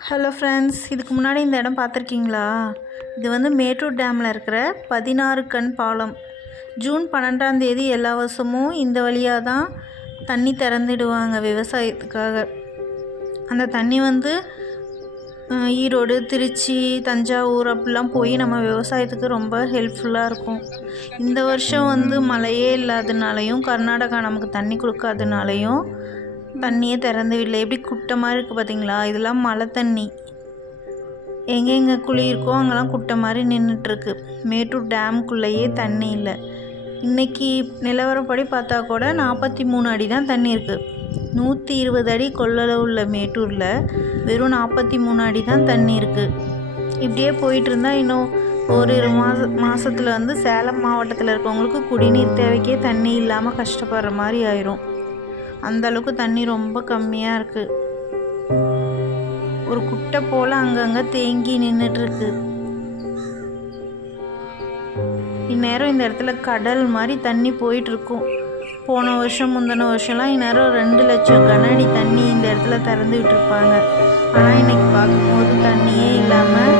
Hello friends, இதுக்கு முன்னாடி இந்த இடம் பார்த்துருக்கீங்களா? இது வந்து மேட்டூர் டேமில் இருக்கிற 16 கண் பாலம். ஜூன் 12ஆம் தேதி எல்லா வருஷமும் இந்த வழியாக தான் தண்ணி திறந்துடுவாங்க விவசாயத்துக்காக. அந்த தண்ணி வந்து ஈரோடு, திருச்சி, தஞ்சாவூர் அப்படிலாம் போய் நம்ம விவசாயத்துக்கு ரொம்ப ஹெல்ப்ஃபுல்லாக இருக்கும். இந்த வருஷம் வந்து மழையே இல்லாதனாலையும் கர்நாடகா நமக்கு தண்ணி கொடுக்காதனாலையும் தண்ணியே திறந்து விடல. எப்படி குட்டை மாதிரி இருக்குது பார்த்தீங்களா? இதெல்லாம் மழை தண்ணி. எங்கெங்கே குழி இருக்கோ அங்கெல்லாம் குட்டை மாதிரி நின்றுட்டுருக்கு. மேட்டூர் டேமுக்குள்ளேயே தண்ணி இல்லை. இன்றைக்கி நிலவரப்படி பார்த்தா கூட 43 அடி தான் தண்ணி இருக்குது. 120 அடி கொள்ளளவு உள்ள மேட்டூரில் வெறும் 43 அடி தான் தண்ணி இருக்குது. இப்படியே போயிட்டு இருந்தால் இன்னும் ஒரு மாதத்தில் வந்து சேலம் மாவட்டத்தில் இருக்கவங்களுக்கு குடிநீர் தேவைக்கே தண்ணி இல்லாமல் கஷ்டப்படுற மாதிரி ஆயிரும். அந்தளவுக்கு தண்ணி ரொம்ப கம்மியாக இருக்குது. ஒரு குட்டை போல் அங்கங்கே தேங்கி நின்றுட்டுருக்கு. இந்நேரம் இந்த இடத்துல கடல் மாதிரி தண்ணி போயிட்டுருக்கும். போன வருஷம் முந்தின வருஷம்லாம் இந்நேரம் 2 லட்சம் கன அடி தண்ணி இந்த இடத்துல திறந்து விட்டுருப்பாங்க. ஆனால் இன்றைக்கி பார்க்கும்போது தண்ணியே இல்லாமல்